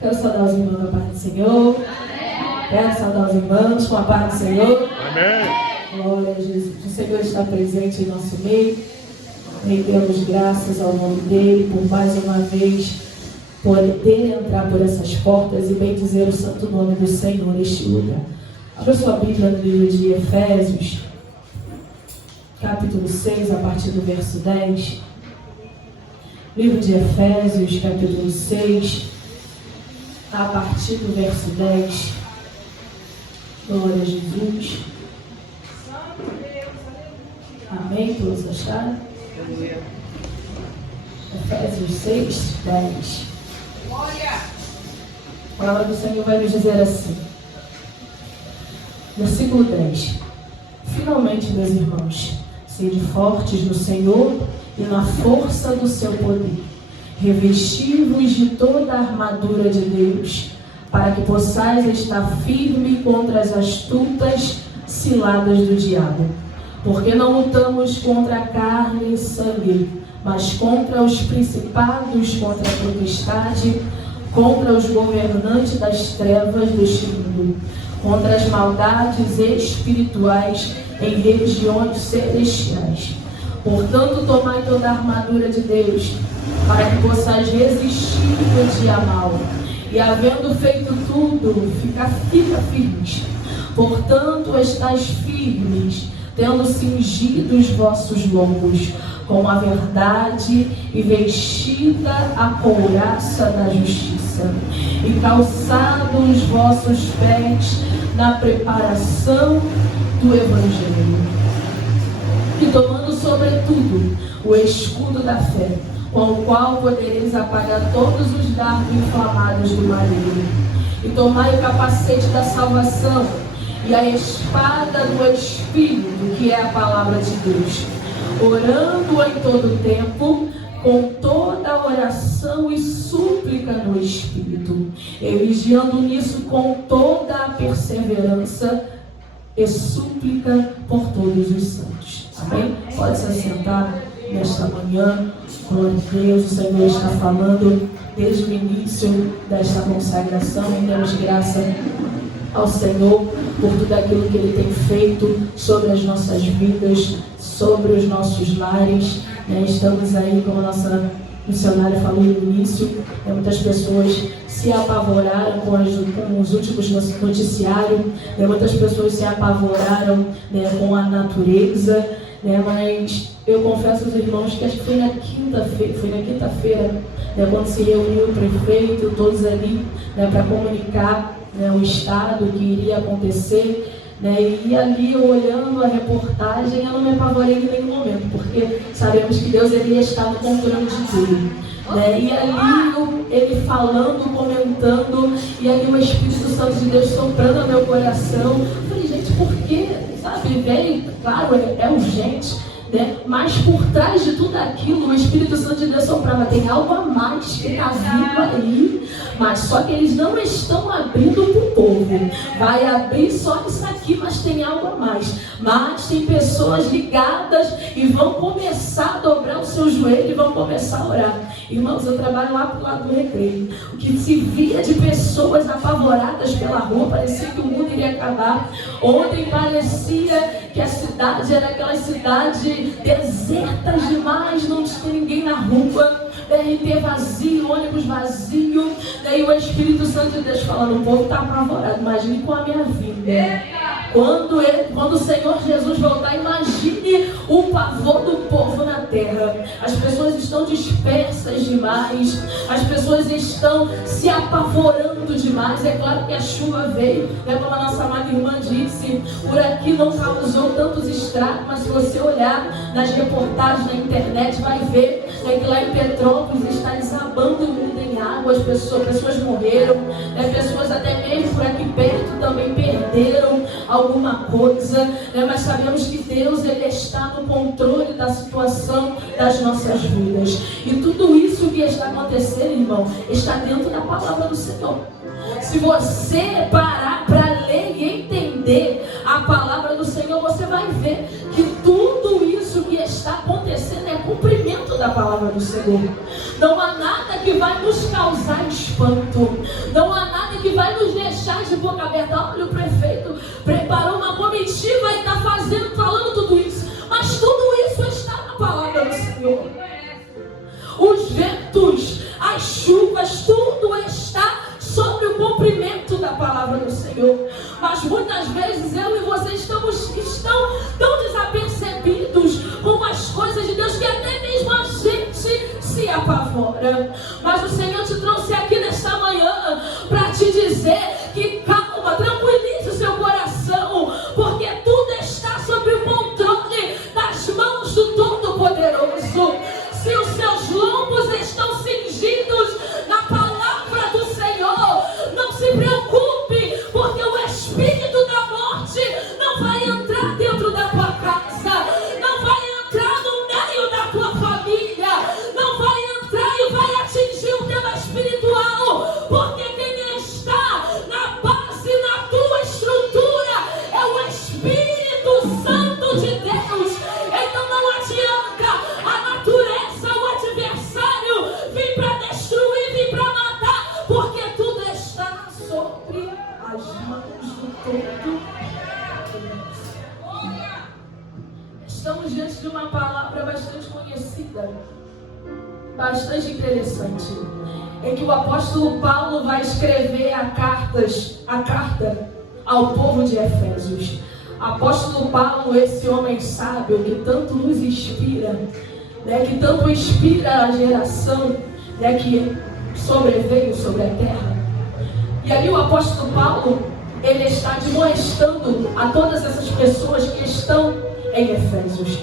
Quero saudar os irmãos com a paz do Senhor. Quero saudar os irmãos com a paz do Senhor. Amém. Glória a Jesus. O Senhor está presente em nosso meio. Rendemos graças ao nome dele por mais uma vez poder entrar por essas portas e bem dizer o santo nome do Senhor neste lugar. Abra sua Bíblia no livro de Efésios, capítulo 6, a partir do verso 10. Livro de Efésios, capítulo 6, a partir do verso 10. Glória a Jesus. Amém? Todos acharam? Efésios 6, 10. A palavra do Senhor vai nos dizer assim. Versículo 10. Finalmente, meus irmãos, sede fortes no Senhor e na força do seu poder. Revesti-vos de toda a armadura de Deus, para que possais estar firme contra as astutas ciladas do diabo. Porque não lutamos contra a carne e sangue, mas contra os principados, contra a potestade, contra os governantes das trevas deste mundo, contra as maldades espirituais em regiões celestiais. Portanto, tomai toda a armadura de Deus, para que possais resistir no dia mau, e havendo feito tudo, fica firmes. Portanto, estais firmes, tendo cingido os vossos lombos com a verdade e vestida a couraça da justiça, e calçado os vossos pés na preparação do Evangelho, e tomando sobretudo o escudo da fé, com o qual podereis apagar todos os dardos inflamados do maligno, e tomai o capacete da salvação e a espada do Espírito, que é a palavra de Deus, orando em todo tempo, com toda oração e súplica no Espírito, e vigiando nisso com toda a perseverança e súplica por todos os santos. Amém? Pode se assentar nesta manhã. Glória a Deus, o Senhor está falando desde o início desta consagração, e damos graça ao Senhor por tudo aquilo que Ele tem feito sobre as nossas vidas, sobre os nossos lares. Estamos aí, como a nossa missionária falou no início, muitas pessoas se apavoraram com os últimos noticiários, muitas pessoas se apavoraram com a natureza, mas eu confesso aos irmãos que acho que foi na quinta-feira, quando se reuniu o prefeito, todos ali para comunicar o estado que iria acontecer, e ali eu olhando a reportagem, eu não me apavorei em nenhum momento, porque sabemos que Deus iria estar no controle de tudo. E ali ele falando, comentando, e ali o Espírito Santo de Deus soprando no meu coração. Eu falei, gente, por quê? Sabe, veio, claro, é urgente, mas por trás de tudo aquilo, o Espírito Santo de Deus soprava, tem algo a mais que está vindo aí, mas só que eles não estão abrindo para o povo. Vai abrir só isso aqui, mas tem algo a mais. Mas tem pessoas ligadas e vão começar a dobrar o seu joelho e vão começar a orar. Irmãos, eu trabalho lá pro lado do Recreio. O que se via de pessoas apavoradas pela rua, parecia que o mundo iria acabar. Ontem parecia que a cidade era aquela cidade deserta demais, não tinha ninguém na rua. BRT vazio, ônibus vazio. Daí o Espírito Santo de Deus falando, o povo está apavorado, imagine com a minha vinda. Quando o Senhor Jesus voltar, imagine o pavor do povo na terra. As pessoas estão dispersas demais, as pessoas estão se apavorando demais. É claro que a chuva veio, como a nossa amada irmã disse, por aqui não causou tantos estragos, mas se você olhar nas reportagens na internet, vai ver que lá em Petrópolis está desabando o mundo em água, as pessoas morreram, pessoas até mesmo por aqui perto também perderam alguma coisa, mas sabemos que Deus, Ele está no controle da situação das nossas vidas, e tudo isso que está acontecendo, irmão, está dentro da palavra do Senhor. Se você parar para ler e entender a palavra do Senhor, você vai ver que tudo isso que está acontecendo é cumprimento da palavra do Senhor. Não há nada que vai nos causar espanto, Não há nada que vai nos deixar de boca aberta. Olha, o prefeito preparou uma comitiva e está falando tudo isso. Mas tudo isso está na palavra do Senhor. Os ventos, as chuvas, tudo está sobre o cumprimento da palavra do Senhor. Mas muitas vezes eu e você estão tão desapercebidos com as coisas de Deus que até mesmo a gente se apavora. Mas o Senhor te trouxe aqui nesta manhã para te dizer que calma, tranquilize o seu coração, porque tudo está sob o controle das mãos do Todo-Poderoso. Se os seus lombos estão cingidos na palavra do Senhor, não se preocupe, porque o espírito da morte não vai entrar dentro da tua casa, não vai entrar no meio da tua família, não vai entrar e vai atingir o teu espiritual, porque quem está na base, na tua estrutura, é o Espírito Santo de Deus. Então não adianta a natureza, o adversário vir para destruir, vir para matar, porque tudo está sobre as mãos do Todo-Poderoso. Estamos diante de uma palavra bastante conhecida, bastante interessante, em que o apóstolo Paulo vai escrever a carta ao povo de Efésios. Apóstolo Paulo, esse homem sábio que tanto nos inspira, que tanto inspira a geração que sobreveio sobre a terra. E ali o apóstolo Paulo, ele está admoestando a todas essas pessoas que estão em Efésios.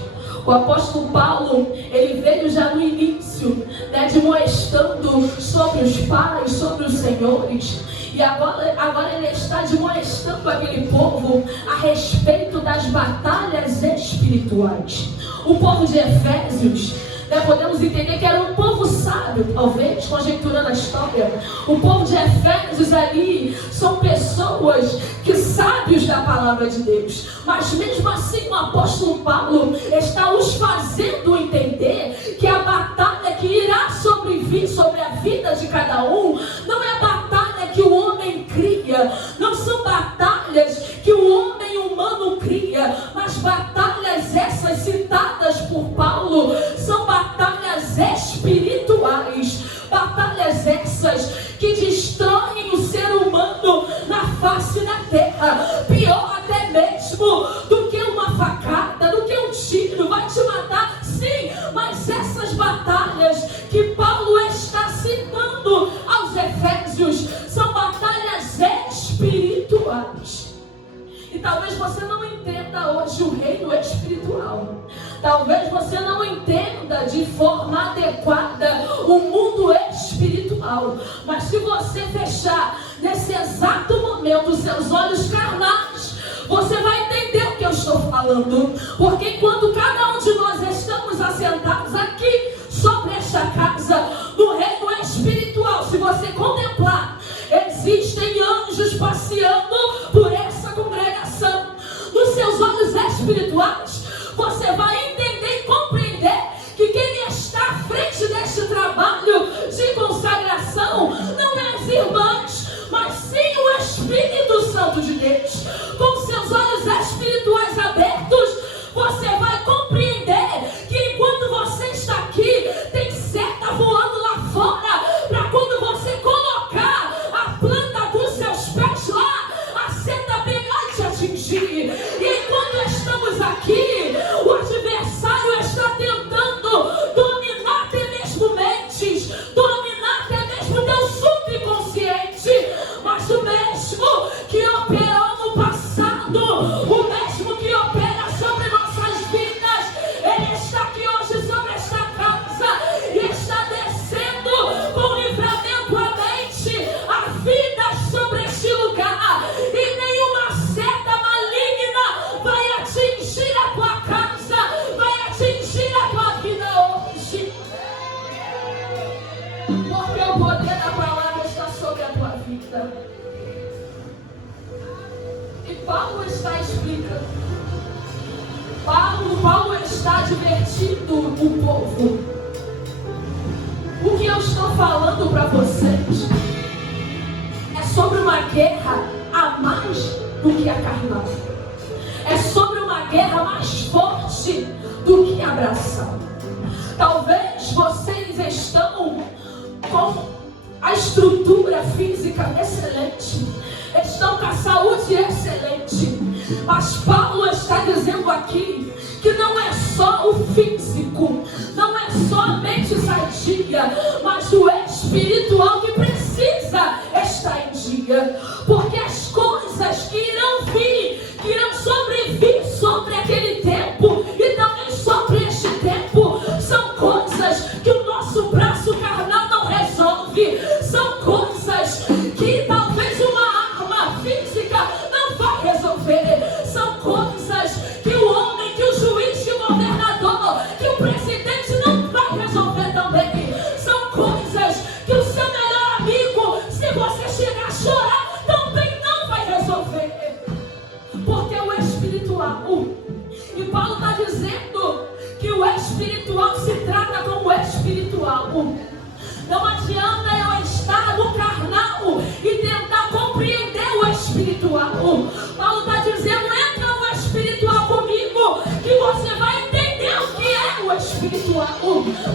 O apóstolo Paulo, ele veio já no início, admoestando sobre os pais, sobre os senhores. E agora ele está admoestando aquele povo a respeito das batalhas espirituais. O povo de Efésios, podemos entender que era um povo sábio, talvez, conjecturando a história. O povo de Efésios ali são pessoas que sábios da palavra de Deus. Mas mesmo assim o apóstolo Paulo está os fazendo entender que a batalha que irá sobrevir sobre a vida de cada um não é a batalha que o homem cria, não são batalhas que o homem humano cria, mas batalhas essas citadas por Paulo são batalhas espirituais, batalhas essas que destroem o ser humano na face da terra, pior até mesmo do que uma facada, do que um tiro, vai te matar, sim, mas essas batalhas que Paulo está citando aos Efésios são batalhas espirituais. E talvez você não entenda hoje o reino espiritual. Talvez você não entenda de forma adequada o mundo espiritual. Mas se você fechar nesse exato momento os seus olhos carnais, você vai entender o que eu estou falando. Porque enquanto cada um de nós estamos assentados aqui sobre esta casa, no reino espiritual, se você contemplar, existem anjos passeando por essa congregação. Nos seus olhos espirituais, você vai entender e compreender que quem está à frente deste trabalho de consagração não é as irmãs, mas sim o Espírito Santo de Deus. Com seus olhos espirituais abertos, você vai compreender que enquanto você está aqui, tem seta voando lá fora, para quando você colocar a planta dos seus pés lá, a seta pegar e te atingir. E enquanto estamos aqui, o adversário está tentando dominar até mesmo mentes, dominar até mesmo teu subconsciente. Mas o mesmo que operou no passado, o mesmo que opera sobre nossas vidas, ele está aqui hoje sobre esta casa e está descendo com livramento à mente, a vida sobre este lugar. E nenhuma seta maligna vai atingir a tua casa, vai atingir a tua vida hoje. Porque o poder da palavra está sobre a tua vida. E Paulo está explicando. Paulo está advertindo o povo. O que eu estou falando para vocês sobre uma guerra a mais do que a carnal. É sobre uma guerra mais forte do que a abração. Talvez vocês estão com a estrutura física excelente, estão com a saúde excelente, mas Paulo está dizendo aqui que não é só o físico, não é só a mente sadia, mas o espiritual que precisa estar em dia, porque as coisas que irão vir, que irão sobrevir sobre aquele tempo e também sobre este tempo, são coisas que o nosso braço carnal não resolve, são coisas que talvez uma arma física não vai resolver, são coisas que o homem, que o juiz, que o governador, que o presidente não vai resolver também, são coisas que o seu melhor amigo, se você chegar a chorar, também não vai resolver, porque o espiritual, e Paulo está dizendo que o espiritual se trata como espiritual. Não adianta eu estar no carnal e tentar compreender o espiritual. Paulo está dizendo, entra no espiritual comigo, que você vai entender o que é o espiritual.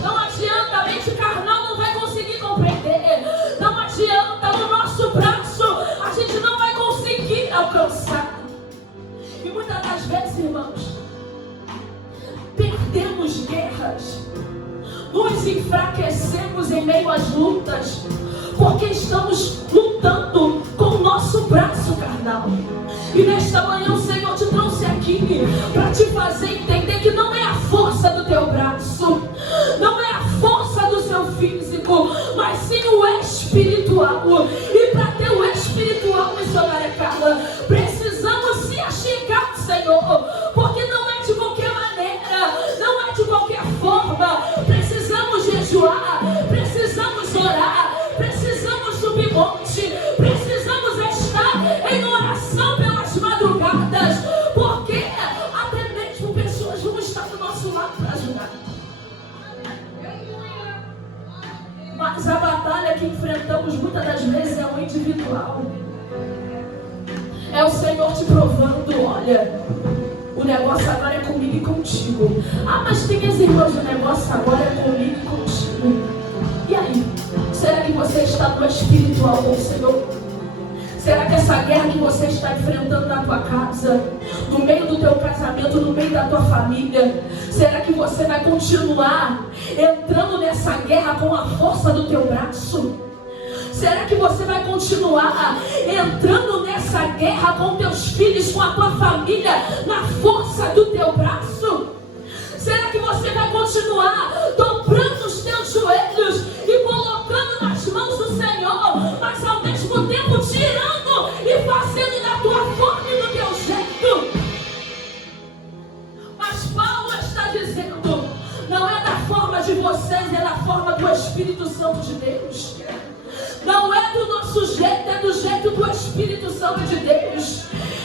Não adianta, a mente carnal não vai conseguir compreender. Não adianta, no nosso braço a gente não vai conseguir alcançar. E muitas das vezes, irmãos, perdemos guerras, nos enfraquecemos em meio às lutas, porque estamos lutando com o nosso braço carnal. E nesta manhã o Senhor te trouxe aqui para te fazer entender que não é a força do teu braço, não é a força do seu físico, mas sim o espiritual. E para ter o espiritual, missionária Carla, precisamos se achegar ao Senhor, porque não é de qualquer maneira, não é de qualquer forma. Precisamos jejuar, precisamos orar, precisamos subir monte, precisamos estar em oração pelas madrugadas, porque até mesmo pessoas vão estar do nosso lado para ajudar. Mas a batalha que enfrentamos muitas das vezes é o individual. É o Senhor te provando, olha, o negócio agora é comigo e contigo. Ah, mas tem as irmãs, o negócio agora é comigo e contigo. E aí? Será que você está no espiritual com o Senhor? Será que essa guerra que você está enfrentando na tua casa, no meio do teu casamento, no meio da tua família, será que você vai continuar entrando nessa guerra com a força do teu braço? Será que você vai continuar entrando nessa guerra com teus filhos, com a tua família, na força do teu braço? Será que você vai continuar dobrando os teus joelhos e colocando nas mãos do Senhor, mas ao mesmo tempo tirando e fazendo da tua forma e do teu jeito? Mas Paulo está dizendo, não é da forma de vocês, é da forma do Espírito Santo de Deus. Não é do nosso jeito, é do jeito do Espírito Santo de Deus.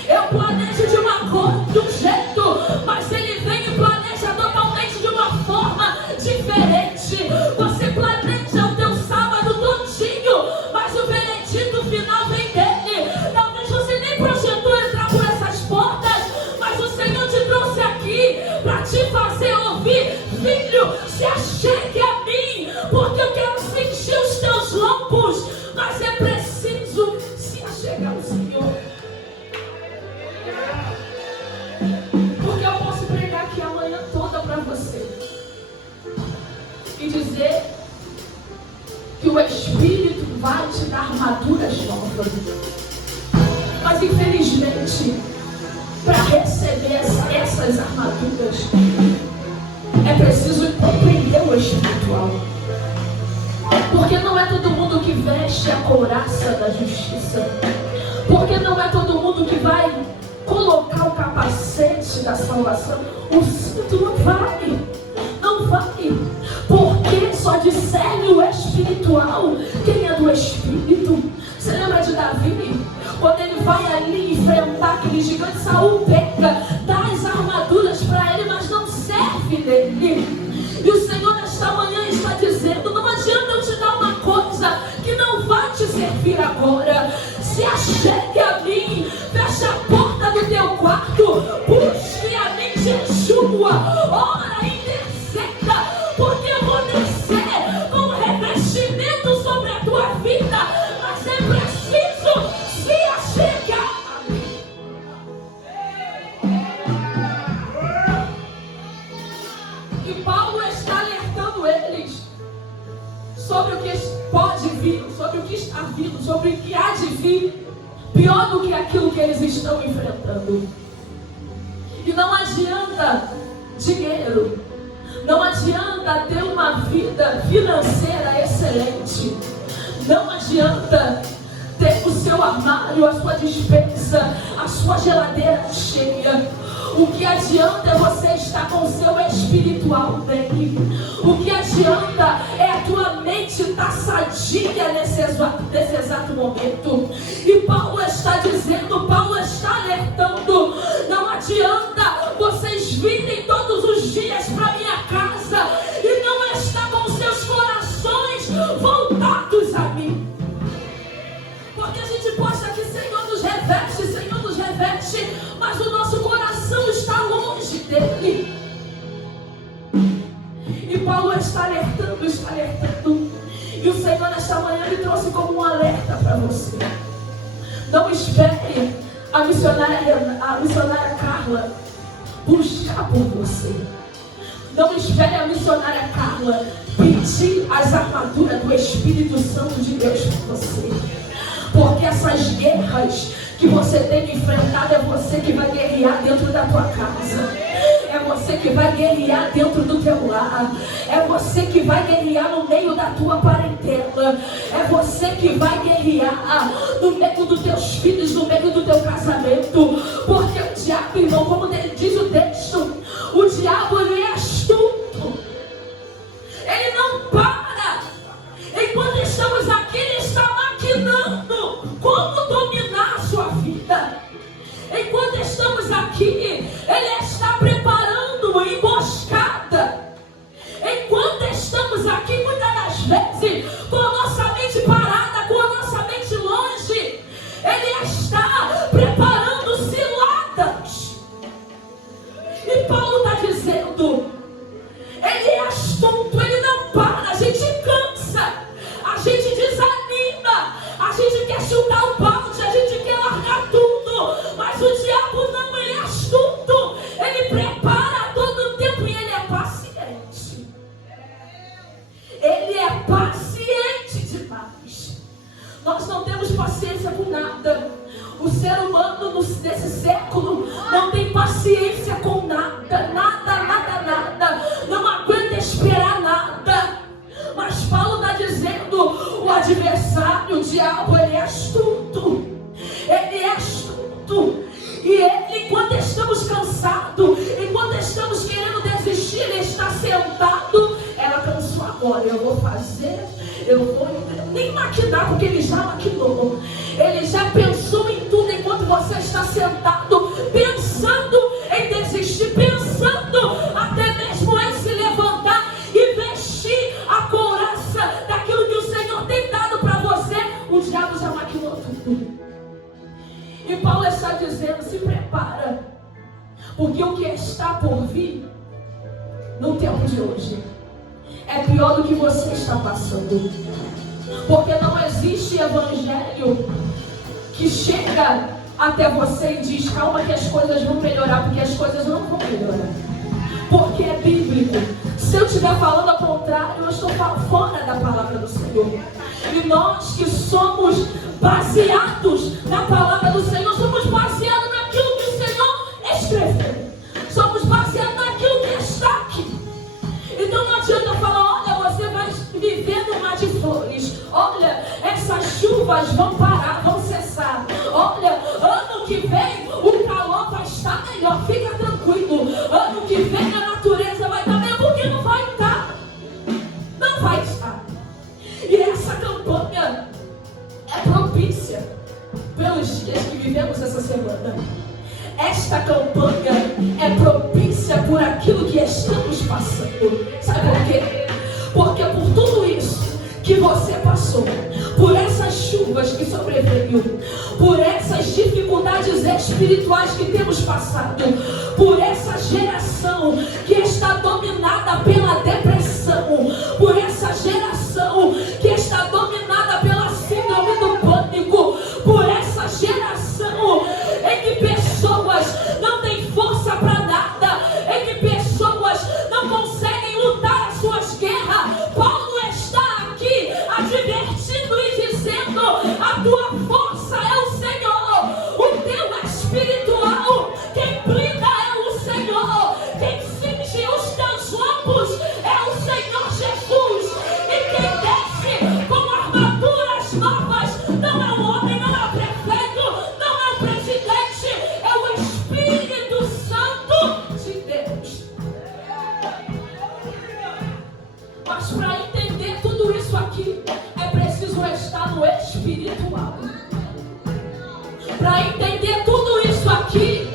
Eu planejo de uma cor, de um jeito, mas Ele vem e planeja totalmente de uma forma diferente. Você planeja o teu sábado todinho, mas o veredito final vem dele. Talvez você nem projetou entrar por essas portas, mas o Senhor te trouxe aqui para te fazer ouvir, filho, se achegue a mim, porque eu quero sentir os teus lombos, mas é preciso se achegar ao Senhor. Porque eu posso pregar aqui a manhã toda para você e dizer que o Espírito vai te dar armaduras novas, mas infelizmente, para receber essas armaduras, é preciso compreender o espiritual. Porque não é todo mundo que veste a couraça da justiça. Porque não é todo mundo que vai colocar o capacete da salvação. O cinto não vai. Não vai. Porque só discerne o espiritual quem é do Espírito. Você lembra de Davi? Quando ele vai ali enfrentar aquele gigante, Saul pega, dá as armaduras para ele, mas não serve dele. E o Senhor nesta manhã está dizendo, não adianta eu te dar uma coisa que não vai te servir agora. achegue a mim. Feche a porta do teu quarto. Busque a mim, jejua. Ora, interceda. Porque eu vou descer com revestimento sobre a tua vida. Mas é preciso se achegar a mim. E Paulo está alertando eles sobre o que pode vir, sobre o que está vindo, sobre o que há de vir, pior do que aquilo que eles estão enfrentando. E não adianta dinheiro, não adianta ter uma vida financeira excelente, não adianta ter o seu armário, a sua despensa, a sua geladeira cheia. O que adianta é você estar com o seu espiritual bem. O que adianta é a tua mente estar sadia nesse exato momento. E Paulo está dizendo, Paulo está alertando, não adianta vocês virem todos os dias para minha casa e não estar com seus corações voltados a mim. Porque a gente posta que Senhor nos reveste, mas o nosso coração está longe dele. E Paulo está alertando. E o Senhor nesta manhã me trouxe como um alerta para você. Não espere a missionária Carla buscar por você. Não espere a missionária Carla pedir as armaduras do Espírito Santo de Deus para você. Porque essas guerras que você tem enfrentado é você que vai guerrear dentro da tua casa. É você que vai guerrear dentro do teu lar. É você que vai guerrear no meio da tua parentela. É você que vai guerrear no meio dos teus filhos, no meio do teu casamento. Porque o diabo, irmão, como diz o texto, o diabo ele é astuto. Ele não para. Enquanto estamos aqui, ele está maquinando como dominar a sua vida. Enquanto estamos aqui, ele está preparando uma emboscada. Enquanto estamos aqui, muitas das vezes, com a nossa mente parada, com a nossa mente longe, ele está preparando ciladas. E Paulo está dizendo, ele é astuto, ele não para, a gente cansa, a gente desanima, a gente quer chutar o balde, a gente quer largar tudo, mas o diabo não, ele é astuto, ele prepara todo o tempo e ele é paciente. Ele é paciente demais. Nós não temos paciência com nada. O ser humano desse século não tem paciência com nada. Não aguenta esperar nada. Mas Paulo está dizendo, o adversário, o diabo, ele é astuto. Ele é astuto. E ele, quando estamos cansados, enquanto estamos querendo desistir, ele está sentado. Ela cansou agora, eu vou fazer, nem maquinar, porque ele já maquinou. Ele já pensou em tudo enquanto você está sentado, pensando em desistir, pensando até mesmo em se levantar e vestir a couraça daquilo que o Senhor tem dado para você. O diabo já maquinou tudo. E Paulo está dizendo, se prepara, porque o que está por vir no tempo de hoje é pior do que você está passando. Porque não existe evangelho que chega até você e diz, calma que as coisas vão melhorar, porque as coisas não vão melhorar. Porque é bíblico. Se eu estiver falando ao contrário, eu estou fora da palavra do Senhor. E nós que somos baseados na palavra do Senhor, somos baseados naquilo que o Senhor escreveu. Somos baseados naquilo que está aqui. Então não adianta falar, olha, você vai viver no mar de flores. Olha, essas chuvas vão parar, vão cessar. Olha, ano que vem o calor vai estar melhor, fica tranquilo. Ano que vem a natureza vai estar melhor, porque não vai estar. Não vai estar. E essa campanha é propícia pelos dias que vivemos essa semana. Esta campanha é propícia por aquilo que estamos passando. Sabe por quê? Porque por tudo isso que você passou, por essa chuva chuvas que sobreveio, por essas dificuldades espirituais que temos passado, por essa geração que está dominada pela depressão, por essa geração que está dominada pela síndrome do pânico, por essa geração em que pessoas não têm força para nada, em que pessoas não conseguem lutar as suas guerras. Paulo está aqui advertindo e dizendo: a tua força é o Senhor, o teu espiritual, quem blinda é o Senhor, quem cinge os teus lombos é o Senhor Jesus, e quem desce com armaduras novas não é o homem, não é o prefeito, não é o presidente, é o Espírito Santo de Deus. Mas para entender tudo isso aqui, é preciso estar no espiritual. Para entender tudo isso aqui,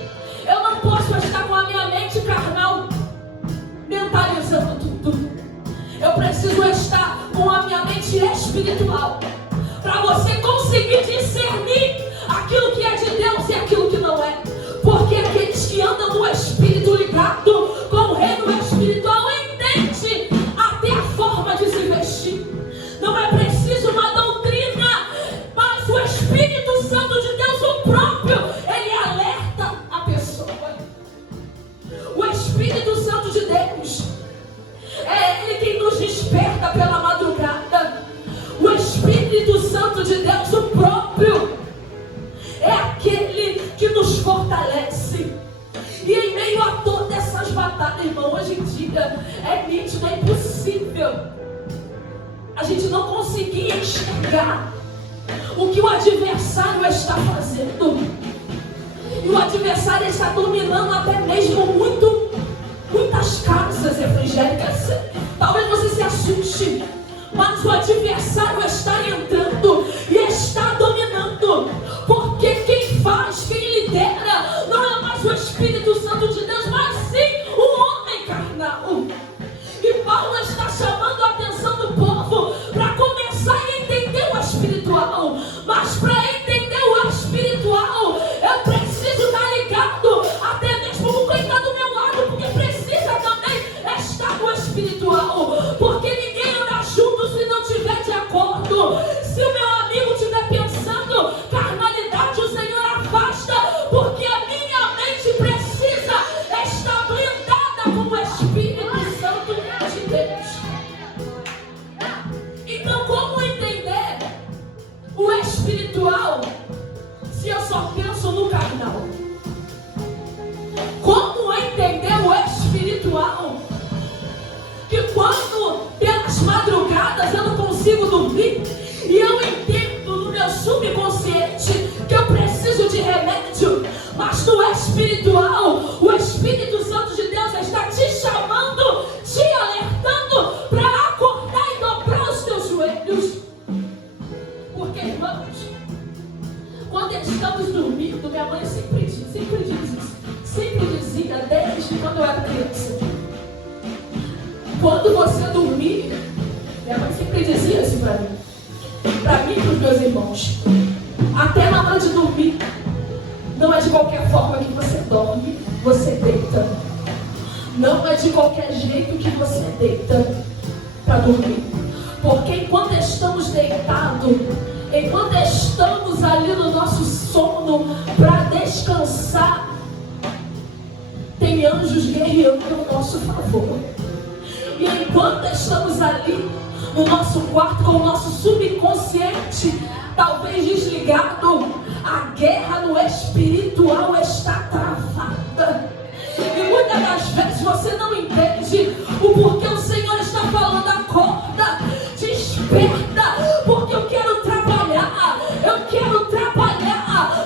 eu não posso estar com a minha mente carnal mentalizando tudo. Eu preciso estar com a minha mente espiritual, para você conseguir discernir aquilo que é de Deus e aquilo que não é. Porque aqueles que andam no espírito ligado com o reino espiritual entende até a forma de se vestir. Não é preciso uma doutrina, mas o Espírito Santo de Deus, o próprio, ele alerta a pessoa. O Espírito Santo de Deus é ele quem nos desperta pela madrugada. O Espírito Santo de Deus, o próprio, é aquele que nos fortalece. E em meio a todas essas batalhas, irmão, hoje em dia é nítido, é impossível a gente não conseguir enxergar o que o adversário está fazendo. E o adversário está dominando até mesmo muitas casas evangélicas. Talvez você se assuste, mas o adversário está entrando e está dominando. Porque quem faz, quem lidera, não é mais o Espírito Santo de Deus, mas sim o homem carnal. E Paulo está chamando a atenção do povo para começar a entender o espiritual. Mas para entender o espiritual, eu preciso estar ligado, até mesmo com quem está do meu lado, porque precisa também estar no espiritual. Porque ninguém anda junto se não estiver de acordo. Se o meu amigo estiver pensando carnalidade, o Senhor afasta, porque a minha mente precisa estar blindada com o Espírito Santo de Deus. Então, como entender o espiritual se eu só penso no carnal? Como entender o espiritual que quando pelas madrugadas eu não consigo dormir e eu entendo no meu subconsciente que eu preciso de remédio, mas no espiritual o Espírito Santo de Deus está te chamando, te alertando para acordar e dobrar os teus joelhos. Porque, irmãos, quando estamos dormindo, minha mãe sempre diz isso, sempre dizia desde quando eu era criança: quando você dormir, minha mãe sempre dizia isso para mim e para os meus irmãos, até na hora de dormir, não é de qualquer forma que você dorme, você deita. Não é de qualquer jeito que você deita para dormir. Porque enquanto estamos deitados, enquanto estamos ali no nosso sono para descansar, tem anjos guerreando no nosso favor. E enquanto estamos ali no nosso quarto com o nosso subconsciente talvez desligado, a guerra no espiritual está travada. E muitas das vezes você não entende o porquê o Senhor está falando: acorda, desperta, porque eu quero trabalhar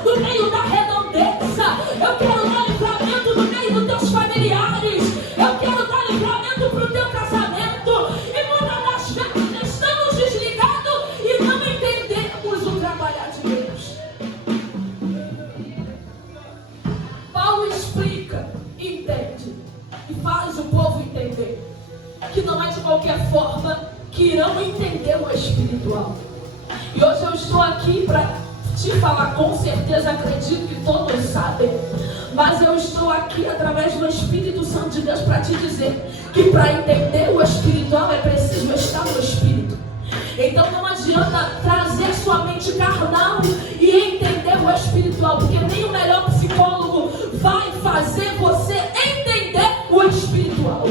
no meio da redondeza, eu quero dar livramento no meio dos teus familiares, eu quero dar livramento para o teu casamento. E muitas das vezes estamos desligados e não entendemos o trabalhar de Deus. Paulo explica, entende e faz o povo entender que não é de qualquer forma que irão entender o espiritual. E hoje eu estou estou aqui para te falar, com certeza, acredito que todos sabem, mas eu estou aqui através do Espírito Santo de Deus para te dizer que para entender o espiritual é preciso estar no Espírito. Então não adianta trazer sua mente carnal e entender o espiritual, porque nem o melhor psicólogo vai fazer você entender o espiritual.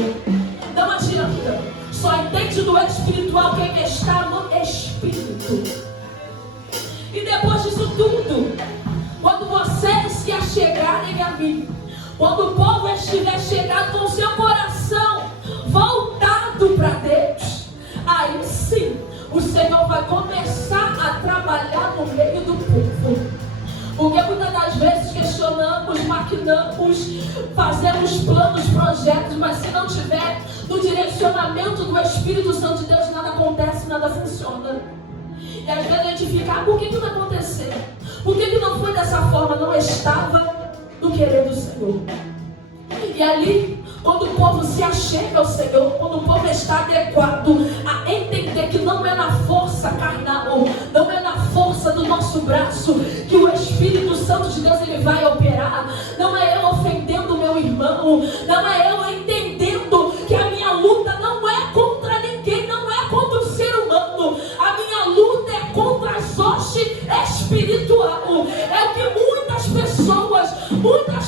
Não adianta. Só entende do espiritual quem está no Espírito. E depois disso tudo, quando vocês se achegarem a mim, quando o povo estiver chegado com o seu coração voltado para Deus, aí sim o Senhor vai começar a trabalhar no meio do povo. Porque muitas das vezes questionamos, maquinamos, fazemos planos, projetos, mas se não tiver no direcionamento do Espírito Santo de Deus, nada acontece, nada funciona. E às vezes a gente fica, por que não aconteceu? Por que não foi dessa forma? Não estava no querer do Senhor. E ali, quando o povo se achega ao Senhor, quando o povo está adequado a entender que não é na força carnal, não é na força do nosso braço que o Espírito Santo de Deus ele vai operar, não é eu ofendendo o meu irmão, não é eu entendendo que a minha luta não é contra ninguém, não é contra o ser humano, a minha luta é contra a sorte espiritual. É o que muitas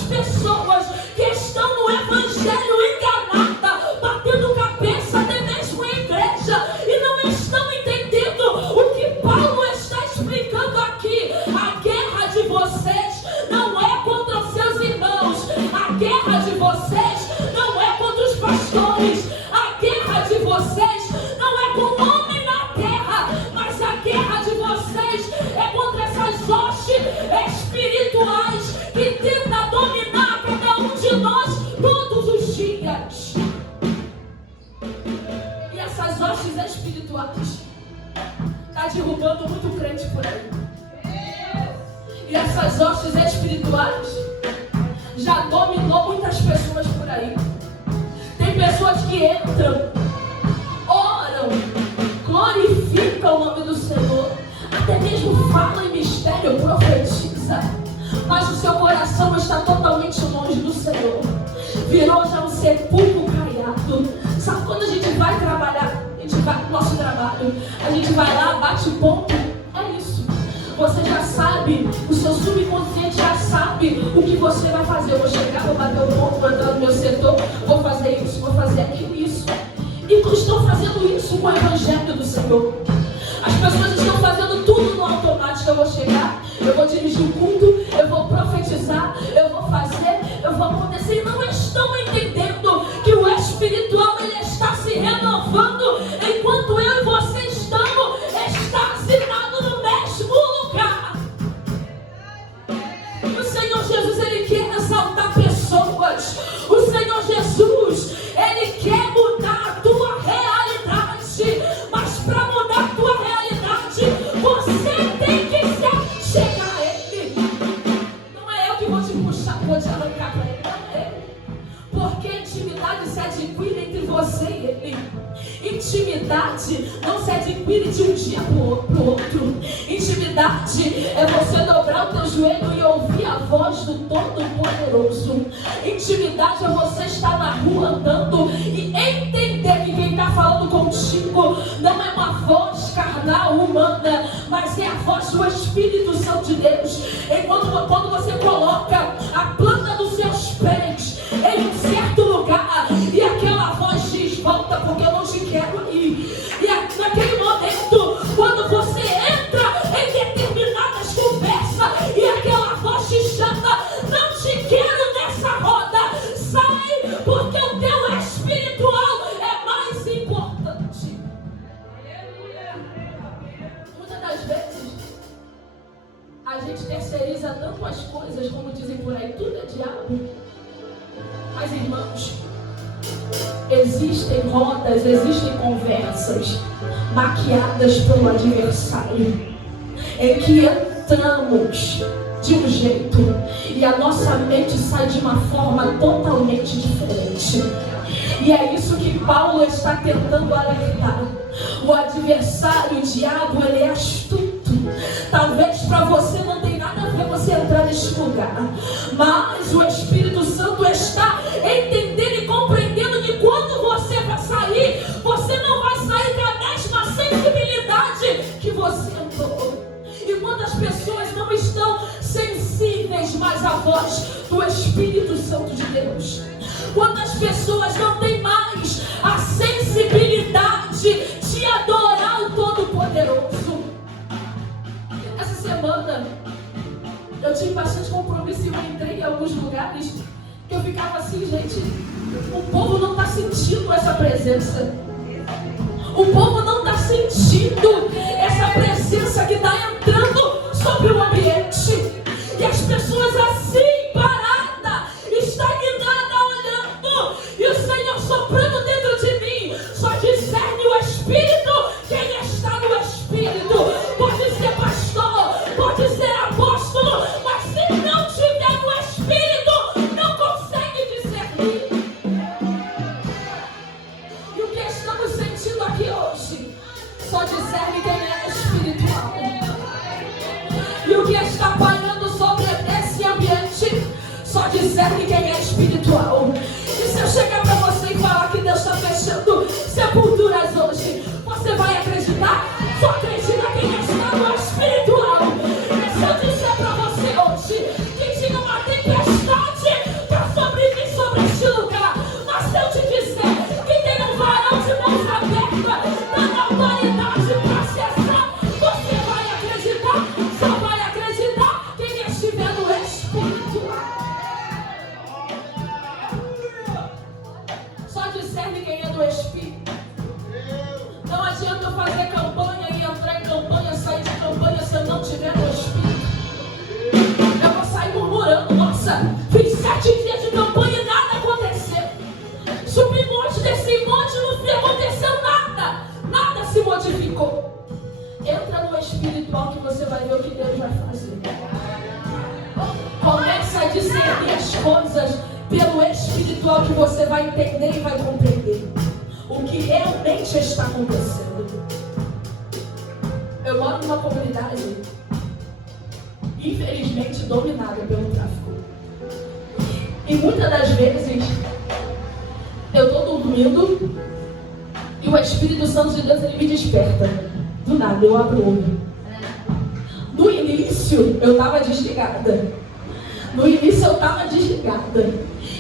pessoas que estão no Evangelho enganada, batendo cabeça até mesmo em igreja, e não estão entendendo o que Paulo está explicando aqui. A guerra de vocês não é contra os seus irmãos, a guerra de vocês não é contra os pastores, a guerra de vocês não é com o homem na terra, mas a guerra de vocês é contra essas hostes espirituais que tentam dominar cada um de nós todos os dias. E essas hostes espirituais estão derrubando muito crente por aí. E essas hostes espirituais já dominou muitas pessoas por aí. Tem pessoas que entram, oram, glorificam o nome do Senhor, até mesmo falam em mistério, profetiza, mas o seu coração está totalmente longe do Senhor. Virou já um sepulcro caiado. Sabe quando a gente vai trabalhar, a gente vai pro nosso trabalho, a gente vai lá, bate ponto, é isso. Você já sabe, o seu subconsciente já sabe o que você vai fazer. Eu vou chegar, vou bater o ponto, vou entrar no meu setor, vou fazer isso, vou fazer aquilo, isso. E estão fazendo isso com o Evangelho do Senhor. As pessoas estão fazendo tudo no automático. Eu vou chegar, eu vou dirigir o culto, eu vou profetizar, eu vou fazer, eu vou acontecer. E não estão entendendo que o espiritual ele está se renovando enquanto eu e você estamos estacionados no mesmo lugar. O Senhor Jesus ele quer exaltar pessoas. O Senhor Jesus ele quer mudar a tua realidade, mas para mudar a tua realidade você tem que se chegar a Ele. Não é eu que vou te puxar, vou te arrancar para Ele, não é Ele. Porque intimidade se adquire entre você e Ele. Intimidade não se adquire de um dia para o outro. Intimidade é você dobrar o teu joelho e ouvir a voz do Todo-Poderoso. Intimidade é você estar na rua andando e entender que quem está falando contigo não é uma voz carnal, humana, mas é a voz do Espírito Santo de Deus. Quando você coloca a planta dos seus pés em um certo lugar e aquela voz diz, volta porque eu não te quero ir. E naquele momento, quando você entra em determinadas conversas e aquela voz te chama, não te quero nessa roda, sai, porque o teu espiritual é mais importante. Muitas das vezes a gente terceiriza tanto as coisas, como dizem por aí, tudo é diabo. Mas irmãos, existem rodas, existem conversas maquiadas pelo adversário, em que entramos de um jeito e a nossa mente sai de uma forma totalmente diferente. E é isso que Paulo está tentando alertar. O adversário, o diabo, ele é astuto. Talvez para você não tem nada a ver você entrar neste lugar, mas o Espírito Santo está entendendo e compreendendo que quando você vai sair, você não vai sair com a mesma sensibilidade que você entrou. E quantas pessoas não estão sensíveis mais à voz do Espírito Santo de Deus? Quantas pessoas não têm mais a sensibilidade de adorar o Todo-Poderoso? Essa semana eu tive bastante compromisso e eu entrei em alguns lugares que eu ficava assim, gente, o povo não está sentindo essa presença. O povo não está sentindo essa presença que está entrando sobre o ambiente. E as pessoas assim, paradas, estagnadas, olhando. E o Senhor soprando dentro de mim. Só discerne o Espírito quem está no Espírito. Pode ser pastor, pode ser apóstolo, mas se não tiver no Espírito, não consegue discernir. E o que estamos sentindo aqui hoje só discerne quem é espiritual. E o que está pairando sobre esse ambiente só discerne quem é espiritual. E se eu chegar para você e falar que Deus está fechando sepulturas hoje, você vai acreditar? Só acredita quem está no espiritual. E se eu disser para você hoje que tinha uma tempestade para sobreviver sobre este lugar, mas se eu te disser que tem um varão de mãos abertas, dando autoridade para acessar, você vai acreditar? Só vai acreditar quem estiver no espiritual. Só discerne quem é do Espírito. Não adianta eu fazer campanha e entrar em campanha, sair de campanha se eu não tiver no Espírito. Eu vou sair murmurando, nossa, fiz 7 dias de campanha e nada aconteceu. Subi monte, desci monte, no fim aconteceu nada. Nada se modificou. Entra no espiritual que você vai ver o que Deus vai fazer. Começa a discernir as coisas pelo espiritual que você vai entender e vai compreender o que realmente está acontecendo. Eu moro numa comunidade infelizmente dominada pelo tráfico. E muitas das vezes eu estou dormindo e o Espírito Santo de Deus ele me desperta. Do nada eu abro o olho. No início eu estava desligada.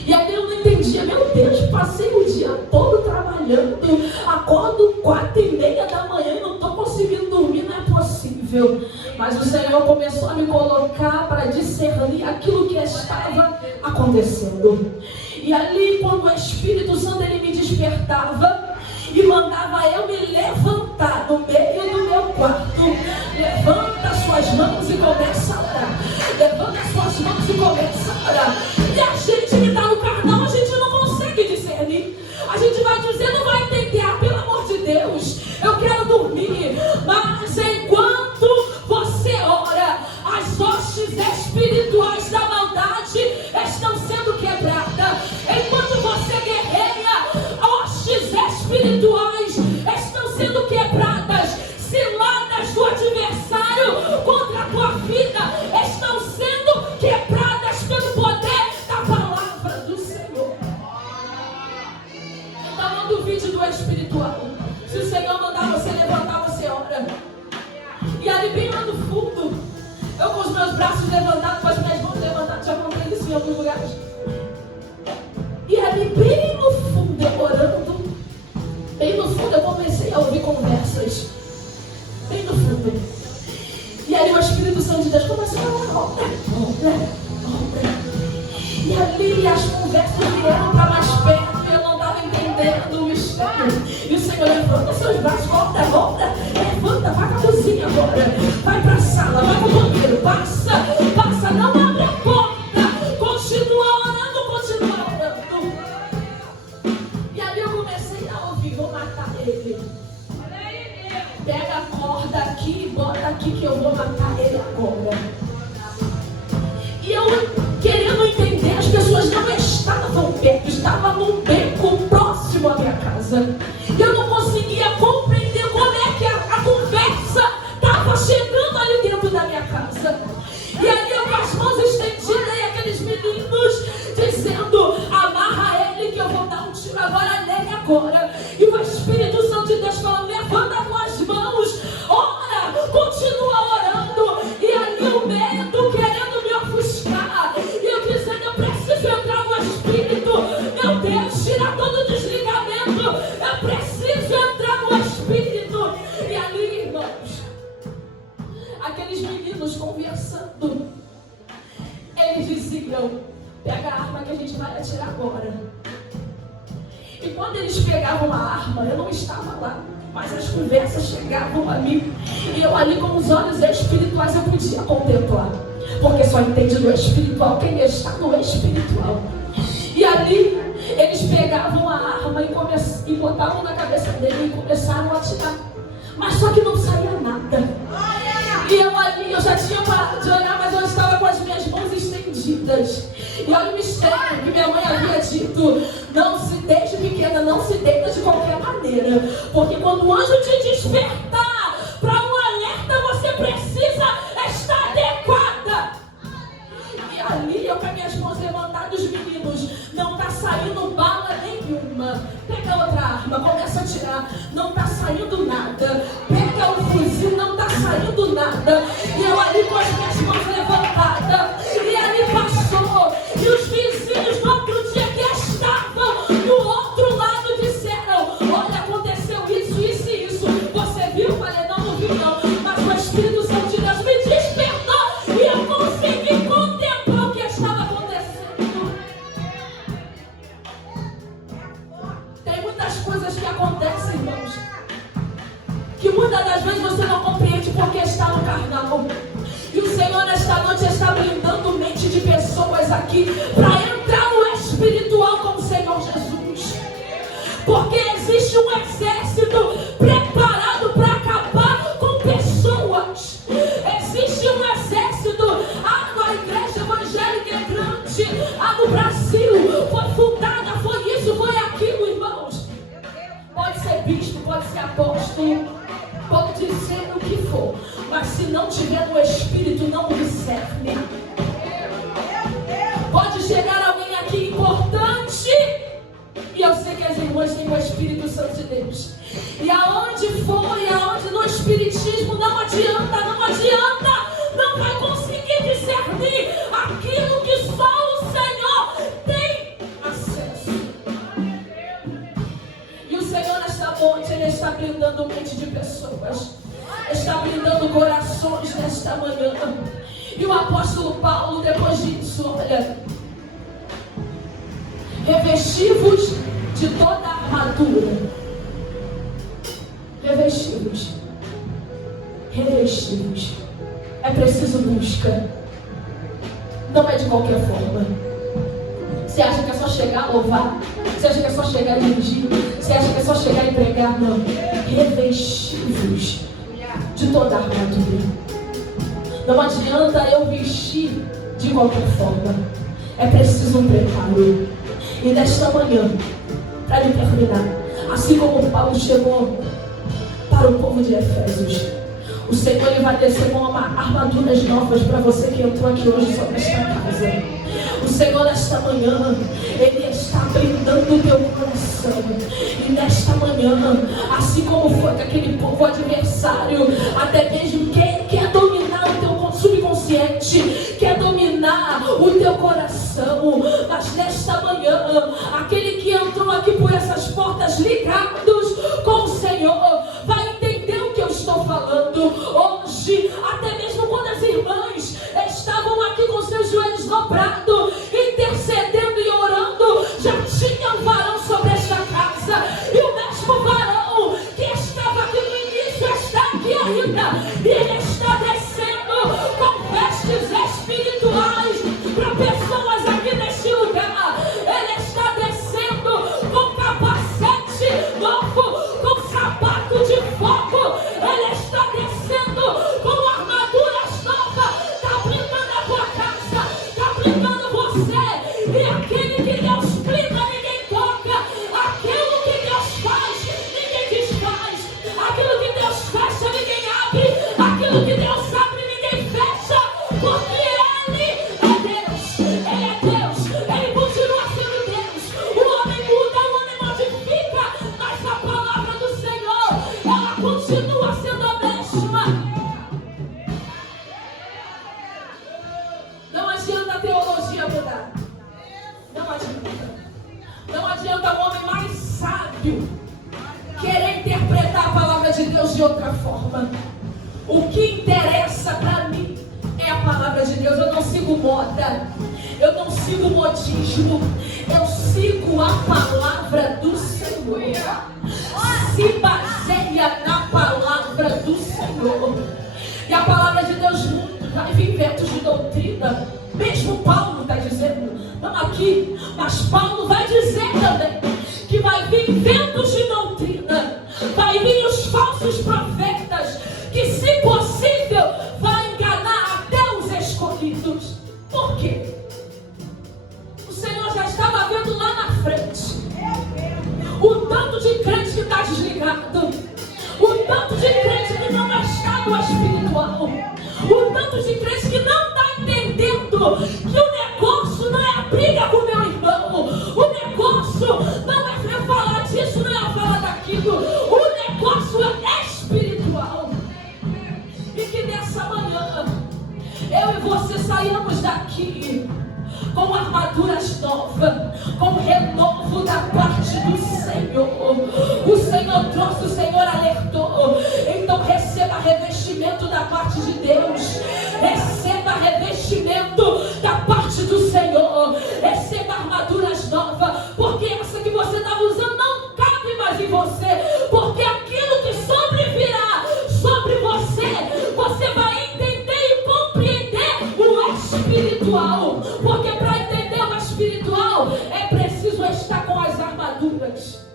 E aí eu não entendia, meu Deus, passei o dia todo trabalhando, acordo 4h30 da manhã e não estou conseguindo dormir, não é possível. Mas o Senhor começou a me colocar para discernir aquilo que estava acontecendo. E ali, quando o Espírito Santo ele me despertava e mandava eu me levantar no meio do meu quarto, levanta suas mãos e começa a orar. Levanta suas mãos e começa a orar. E a gente que está no carnal, a gente não consegue discernir. A gente vai dizer, não vai entender, pelo amor de Deus, eu quero dormir. Mas enquanto você ora, as hostes espirituais da maldade estão sendo quebradas. Enquanto você guerreia, hostes espirituais estão sendo quebradas. Ciladas do adversário contra a tua vida estão sendo quebradas pelo poder da palavra do Senhor. Então não duvide do espiritual. Se o Senhor mandar você levantar, você ora. E ali bem lá no fundo, eu com os meus braços levantados, com as minhas mãos levantadas, já contei isso em alguns lugares. E ali bem no fundo, eu orando, bem no fundo eu comecei a ouvir conversas. Bem no fundo. E aí o Espírito Santo de Deus começou a falar, e ali as conversas vieram para mais perto e eu não estava entendendo o mistério. E o Senhor levanta seus braços, volta, levanta, vai para a cozinha agora, vai para a sala, vai para o banheiro, passa, não abre a porta, continua orando. E ali eu comecei a ouvir, vou matar ele. Pega a corda aqui e bota aqui que eu vou matar ele agora. E eu querendo entender, as pessoas não estavam perto, estavam num beco próximo à minha casa. Eu não conseguia compreender como meninos, dizendo: amarra ele que eu vou dar um tiro agora nele agora. E o Espírito Santo de Deus falando: levanta as mãos, ora, continua orando. E ali o medo querendo me ofuscar, e eu dizendo: eu preciso entrar no Espírito. Meu Deus, tira todo o desligamento, eu preciso entrar no Espírito. E ali, irmãos, aqueles meninos conversando, eles diziam: pega a arma que a gente vai atirar agora. E quando eles pegavam a arma, eu não estava lá, mas as conversas chegavam a mim, e eu ali com os olhos espirituais eu podia contemplar, porque só entende no espiritual quem está no espiritual. E ali eles pegavam a arma e botavam na cabeça dele e começaram a atirar, mas só que não saía nada. E eu ali, eu já tinha parado de orar, mas eu estava com as minhas mãos estendidas. E olha o mistério que minha mãe havia dito: não se deixe pequena, não se deita de qualquer maneira, porque quando o anjo te despertar para um alerta, você precisa estar adequada. E ali eu com as minhas mãos levantadas, os meninos: não está saindo bala nenhuma. Pega outra arma, começa a tirar, não está saindo nada. Pega o fuzil, não está saindo nada. E eu ali com as minhas mãos levantadas, e ali passou. E os vizinhos no outro dia que estavam do outro lado disseram: olha, aconteceu isso, isso e isso. Você viu? Eu falei: não vi não. Mas o Espírito Santo de Deus me despertou e eu consegui contemplar o que estava acontecendo. Tem muitas coisas que acontecem, irmãos, que muitas das vezes você não compreende porque está no carnal. E o Senhor nesta noite está blindando mente de pessoas aqui para entrar no espiritual com o Senhor Jesus. Porque existe um exército preparado para acabar com pessoas. Existe um exército. A igreja evangélica é grande. A do Brasil foi fundada, foi isso, foi aquilo, irmãos. Pode ser bispo, pode ser apóstolo, pode ser o que for, mas se não tiver no Espírito, não discerne. Pode chegar alguém aqui importante, e eu sei que as irmãs têm o Espírito Santo de Deus, e aonde for, e aonde no Espiritismo, não adianta, não vai conseguir discernir aquilo que só o Senhor tem acesso. E o Senhor nesta noite, Ele está blindando mente de pessoas, está blindando corações nesta manhã. E o apóstolo Paulo, depois disso, olha: revestivos de toda a armadura. Revestivos. É preciso busca. Não é de qualquer forma. Você acha que é só chegar a louvar? Você acha que é só chegar a dirigir? Você acha que é só chegar a pregar? Não. Revestivos de toda a armadura. Não adianta eu vestir de qualquer forma. É preciso um preparo. E nesta manhã, para lhe terminar, assim como Paulo chegou para o povo de Efésios, o Senhor Ele vai descer com armaduras novas para você que entrou aqui hoje sobre esta casa. O Senhor nesta manhã, Ele está blindando o teu coração. E nesta manhã, assim como foi com aquele povo adversário, até mesmo quem quer dominar o teu subconsciente, quer dominar o teu coração, mas nesta manhã, aquele que entrou aqui por essas portas ligados com o Senhor, vai entender o que eu estou falando hoje. Até mesmo quando as irmãs estavam aqui com seus joelhos dobrados, intercedendo e orando, já tinha um varão sobre esta casa, e o mesmo varão que estava aqui no início está aqui ainda, e ele está descendo com vestes espirituais para pessoas aqui neste lugar. Ele está descendo com capacete novo, com sapato de fogo. Ele está descendo com armaduras novas. Está blindando a tua casa, está blindando Não adianta o homem mais sábio querer interpretar a palavra de Deus de outra forma. O que interessa para mim é a palavra de Deus. Eu não sigo moda, eu não sigo modismo, eu sigo a palavra do Senhor. Se baseia na palavra do Senhor. E a palavra de Deus vai vir ventos de doutrina. Mesmo Paulo está dizendo, não aqui, mas Paulo vai dizer também que vai vir ventos de doutrina, vai vir os falsos profetas, que se possível vai enganar até os escolhidos. Por quê? O Senhor já estava vendo lá na frente o tanto de crente que está desligado, o tanto de crente que não está no espiritual, o tanto de crente que não está entendendo que o negócio não é a briga com o meu irmão, o negócio não é falar disso, não é falar daquilo, o negócio é espiritual. E que nessa manhã eu e você saímos daqui com armaduras novas, com renovo da parte do Senhor. O Senhor trouxe, o Senhor alertou. Então receba revestimento da parte de Deus, receba revestimento da parte do Senhor, receba armaduras novas, porque essa que você estava usando não cabe mais em você, porque aquilo que sobrevirá sobre você, você vai entender e compreender o espiritual, porque para entender o espiritual é preciso estar com as armaduras.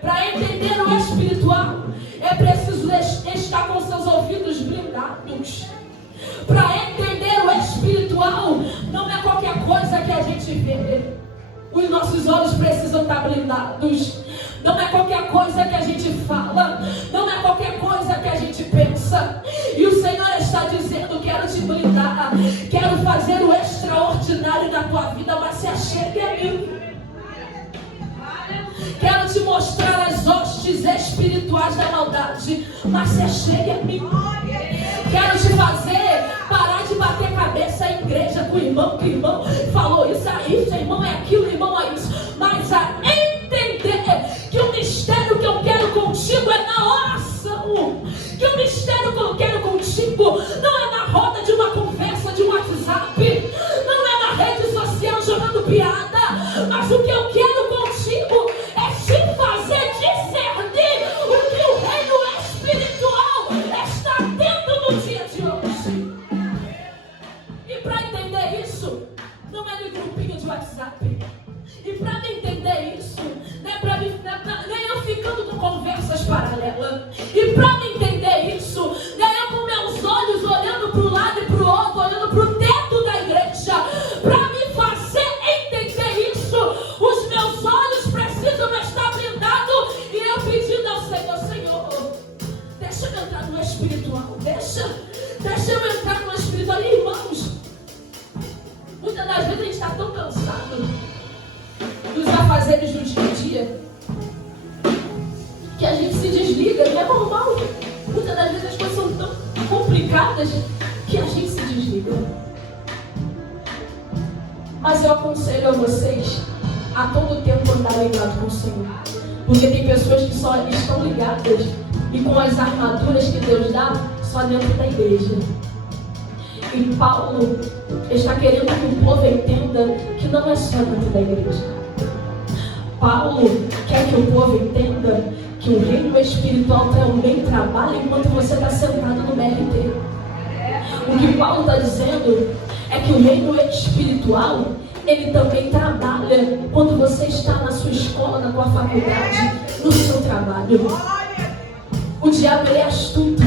Para entender o espiritual é preciso estar com seus ouvidos blindados. Para entender o espiritual não é qualquer coisa que a gente vê. Os nossos olhos precisam estar blindados. Não é qualquer coisa que a gente fala, não é qualquer coisa que a gente pensa. E o Senhor está dizendo: quero te blindar, quero fazer o extraordinário na tua vida, mas se achegue a mim. Quero te mostrar as hostes espirituais da maldade, mas se achegue a mim. Quero te fazer parar de bater cabeça em igreja com o irmão, que o irmão falou isso, irmão é aquilo, irmão é isso, mas a entender que o mistério que eu quero contigo é na oração, que o mistério que eu quero contigo não é na roda de uma conversa de um WhatsApp, não é na rede social jogando piada, mas o que eu quero contigo é te fazer discernir o que o reino espiritual está tendo no dia de hoje. E para entender isso, não é no grupinho de WhatsApp. E para me entender isso, nem eu ficando com conversas paralelas. E para me entender isso, nem eu com meus olhos olhando para o lado e para o outro, olhando para o teto da igreja. Para me fazer entender isso, os meus olhos precisam estar blindados. E eu pedindo ao Senhor: Senhor, deixa eu entrar no espiritual. Deixa eu entrar no espiritual. E, irmãos, muitas das vezes a gente está tão cansado dos afazeres do dia a dia que a gente se desliga, e é normal. Muitas das vezes as coisas são tão complicadas que a gente se desliga. Mas eu aconselho a vocês a todo tempo andar ligado com o Senhor, porque tem pessoas que só estão ligadas e com as armaduras que Deus dá só dentro da igreja. E Paulo está querendo que o povo entenda que não é só dentro da igreja. Paulo quer que o povo entenda que o reino espiritual também trabalha enquanto você está sentado no BRT. O que Paulo está dizendo é que o reino espiritual, ele também trabalha quando você está na sua escola, na tua faculdade, no seu trabalho. O diabo, ele é astuto.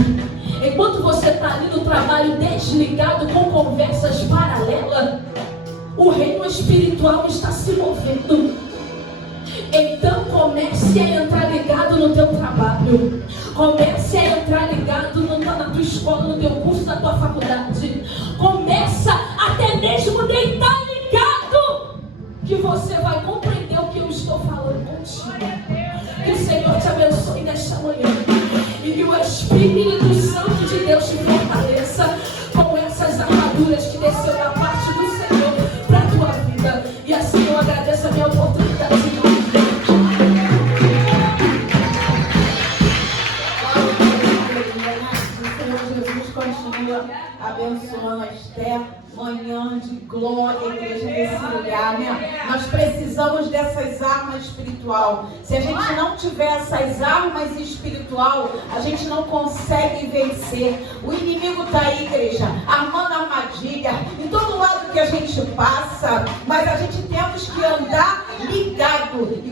Enquanto você está ali no trabalho desligado com conversas paralelas, o reino espiritual está se movendo. Então comece a entrar ligado no teu trabalho. Comece a entrar ligado na tua escola, no teu curso, na tua faculdade. Começa até mesmo de estar ligado, que você vai compreender o que eu estou falando contigo. Que o Senhor te abençoe nesta manhã. E que o Espírito Santo de Deus te fortaleça com essas armaduras que desceu da parte do Senhor para a tua vida. abençoando a Esther. Manhã de glória, igreja, nesse lugar, né? Nós precisamos dessas armas espiritual. Se a gente não tiver essas armas espiritual, a gente não consegue vencer. O inimigo está aí, igreja, armando armadilha em todo lado que a gente passa, mas a gente temos que andar ligado. E